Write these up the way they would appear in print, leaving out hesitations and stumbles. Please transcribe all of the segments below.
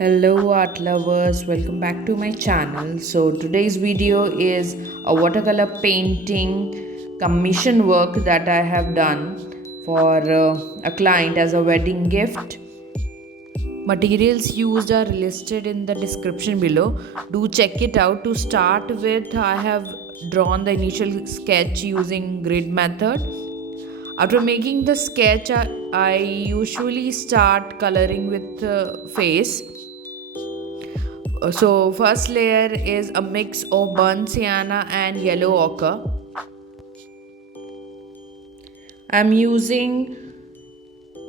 Hello art lovers, welcome back to my channel. So today's video is a watercolor painting commission work that I have done for a client as a wedding gift. Materials used are listed in the description below. Do check it out. To start with, I have drawn the initial sketch using grid method. After making the sketch, I usually start coloring with face. So first layer is a mix of burnt sienna and yellow ochre. I'm using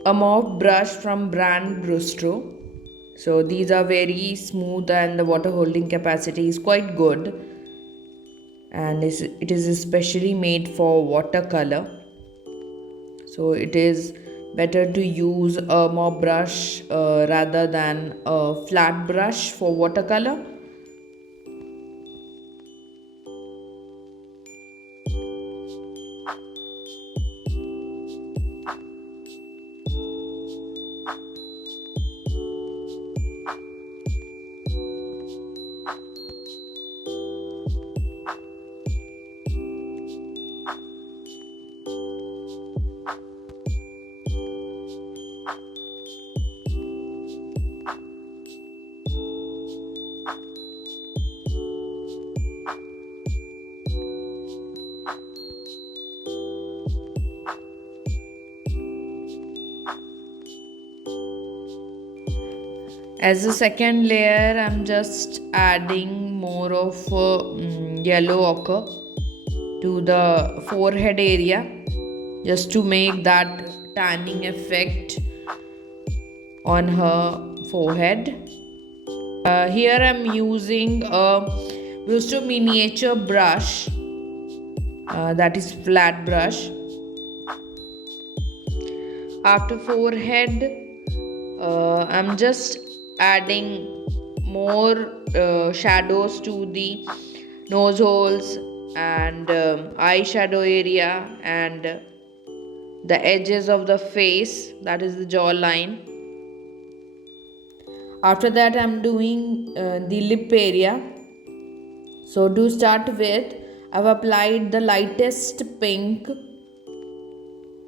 a mauve brush from brand Brustro. So these are very smooth and the water holding capacity is quite good, and it is especially made for watercolor. So it is better to use a mauve brush rather than a flat brush for watercolor. As a second layer, I'm just adding more of yellow ochre to the forehead area just to make that tanning effect on her forehead. Here I'm using a Brustro miniature brush, that is flat brush. After forehead, I'm just adding more shadows to the nose holes and eyeshadow area and the edges of the face, that is the jawline. After that, I'm doing the lip area. So to start with, I've applied the lightest pink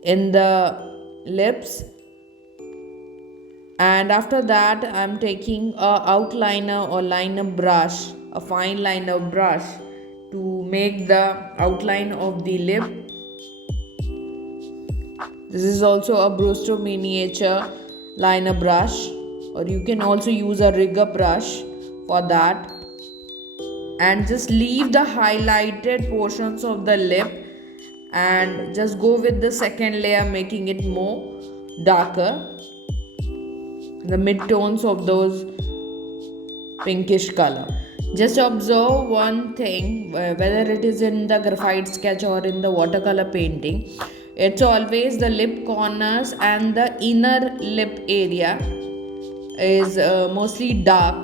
in the lips, and after that I'm taking a outliner or liner brush, a fine liner brush, to make the outline of the lip. This is also a Brustro miniature liner brush, or you can also use a rigger brush for that, and just leave the highlighted portions of the lip and just go with the second layer, making it more darker, the mid-tones of those pinkish color. Just observe one thing, whether it is in the graphite sketch or in the watercolor painting, it's always the lip corners and the inner lip area is mostly dark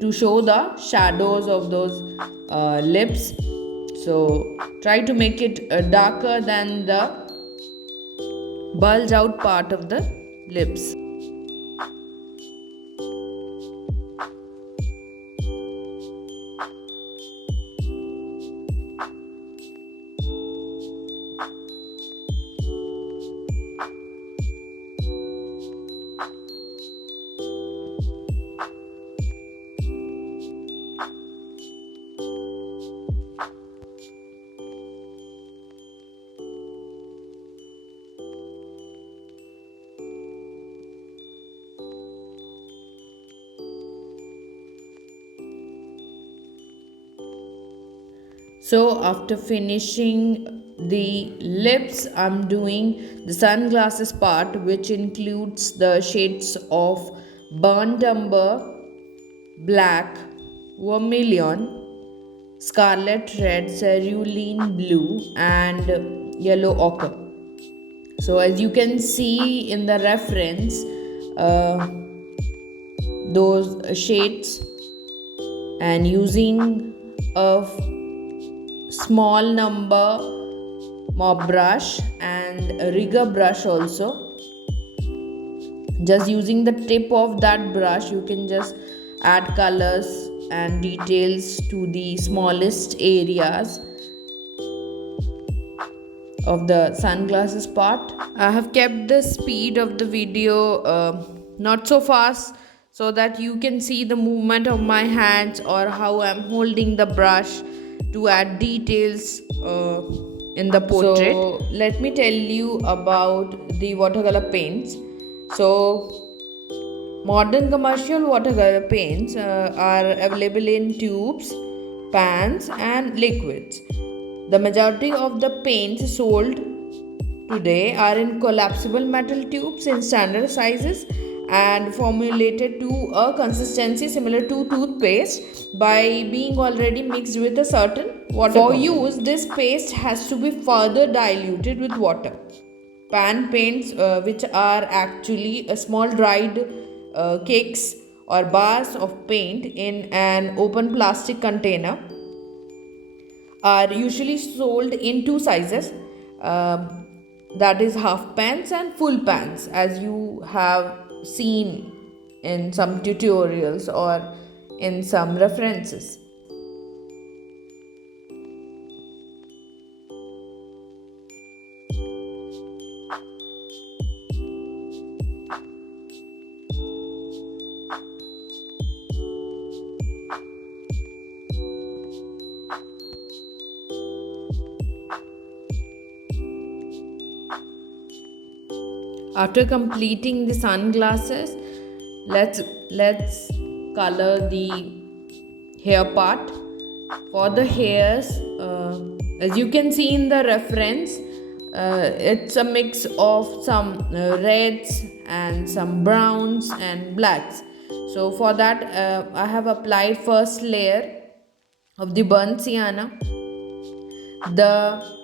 to show the shadows of those lips. So try to make it darker than the bulge out part of the lips. So after finishing the lips, I'm doing the sunglasses part, which includes the shades of burnt umber, black, vermilion, scarlet red, cerulean blue, and yellow ochre. So as you can see in the reference, those shades, and using a small number mop brush and a rigger brush also, Just using the tip of that brush, you can just add colors and details to the smallest areas of the sunglasses part. I have kept the speed of the video not so fast, so that you can see the movement of my hands or how I'm holding the brush to add details in the portrait. So let me tell you about the watercolor paints. So modern commercial watercolor paints are available in tubes, pans and liquids. The majority of the paints sold today are in collapsible metal tubes in standard sizes and formulated to a consistency similar to toothpaste by being already mixed with a certain water. For use, this paste has to be further diluted with water. Pan paints, which are actually a small dried cakes or bars of paint in an open plastic container, are usually sold in two sizes, that is half pans and full pans, as you have seen in some tutorials or in some references. After completing the sunglasses, let's color the hair part. For the hairs, as you can see in the reference, it's a mix of some reds and some browns and blacks. So for that, I have applied first layer of the burnt sienna. The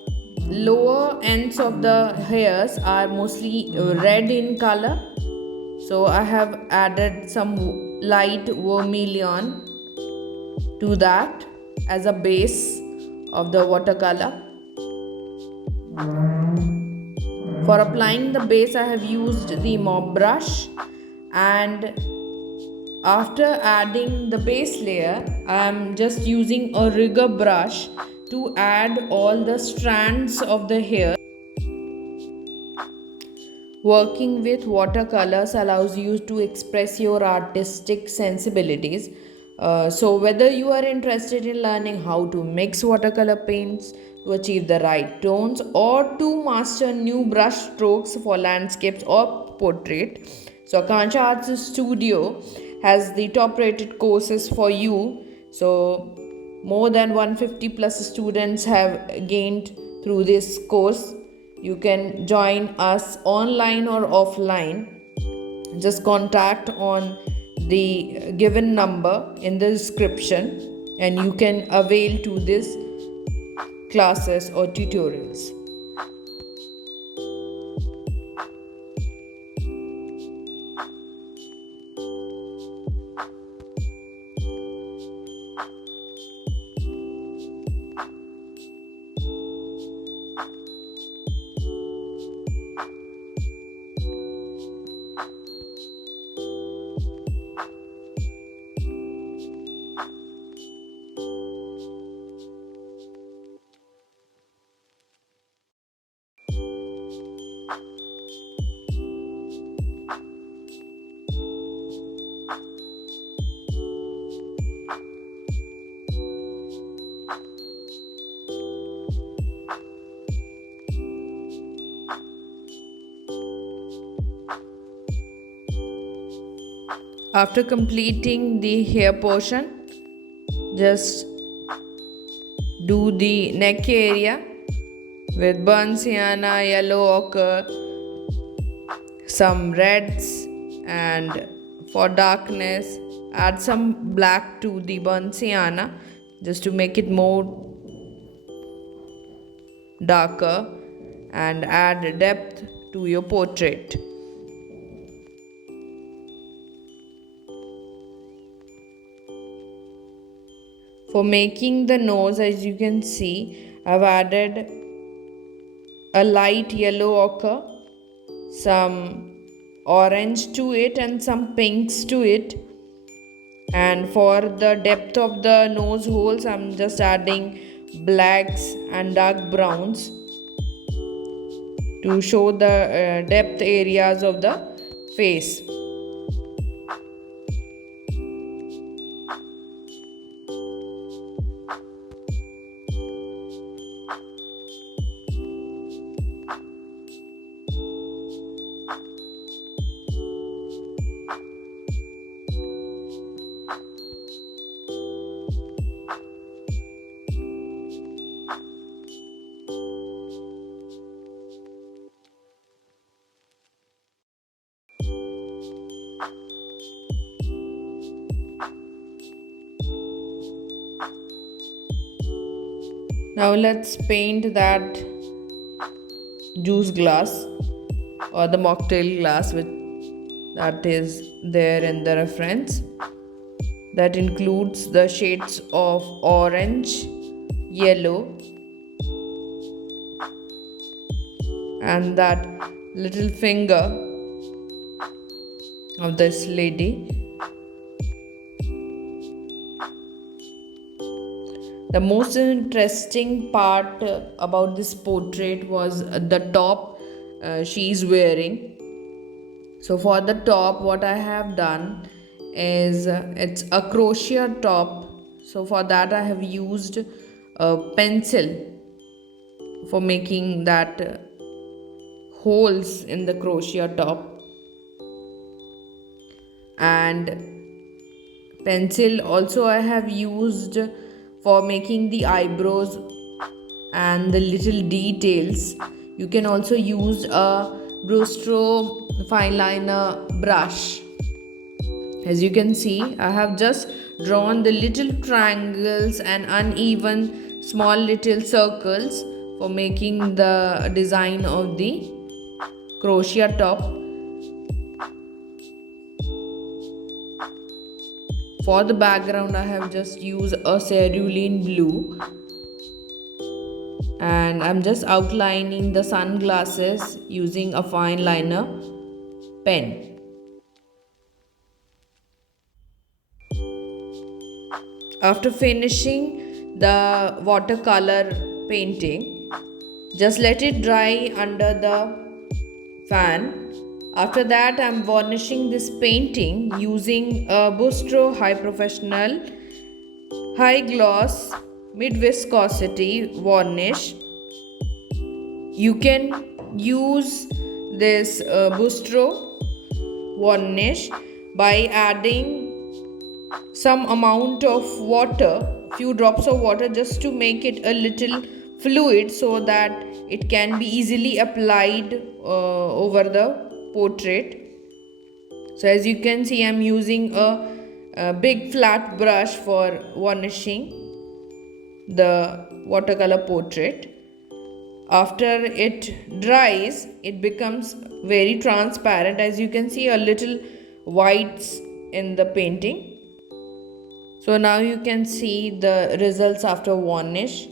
lower ends of the hairs are mostly red in color, so I have added some light vermilion to that as a base of the watercolor. For applying the base, I have used the mop brush, and after adding the base layer, I am just using a rigger brush to add all the strands of the hair. Working with watercolors allows you to express your artistic sensibilities. So whether you are interested in learning how to mix watercolor paints to achieve the right tones, or to master new brush strokes for landscapes or portrait, so Akansha Arts Studio has the top rated courses for you. So more than 150 plus students have gained through this course. You can join us online or offline. Just contact on the given number in the description and you can avail to this classes or tutorials. After completing the hair portion, just do the neck area with burnt sienna, yellow ochre, some reds, and for darkness add some black to the burnt sienna just to make it more darker and add depth to your portrait. For making the nose, as you can see, I've added a light yellow ochre, some orange to it and some pinks to it. And for the depth of the nose holes, I'm just adding blacks and dark browns to show the depth areas of the face. Now let's paint that juice glass or the mocktail glass that is there in the reference. That includes the shades of orange, yellow, and that little finger of this lady. The most interesting part about this portrait was the top she is wearing. So for the top, what I have done is it's a crochet top. So for that I have used a pencil for making that holes in the crochet top, and pencil also I have used for making the eyebrows and the little details. You can also use a Brustro fine liner brush. As you can see, I have just drawn the little triangles and uneven small little circles for making the design of the crochet top. For the background, I have just used a cerulean blue, and I'm just outlining the sunglasses using a fine liner pen. After finishing the watercolor painting, just let it dry under the fan. After that, I'm varnishing this painting using a Brustro High Professional High Gloss Mid Viscosity varnish. You can use this Brustro varnish by adding some amount of water, few drops of water, just to make it a little fluid so that it can be easily applied over the portrait. So as you can see, I'm using a big flat brush for varnishing the watercolor portrait. After it dries, it becomes very transparent. As you can see, a little whites in the painting. So now you can see the results after varnish,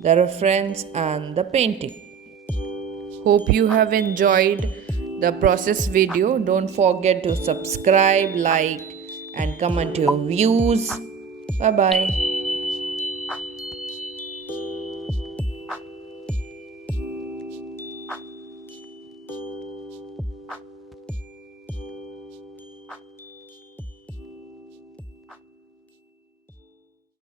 the reference and the painting. Hope you have enjoyed the process video. Don't forget to subscribe, like and comment your views. Bye bye.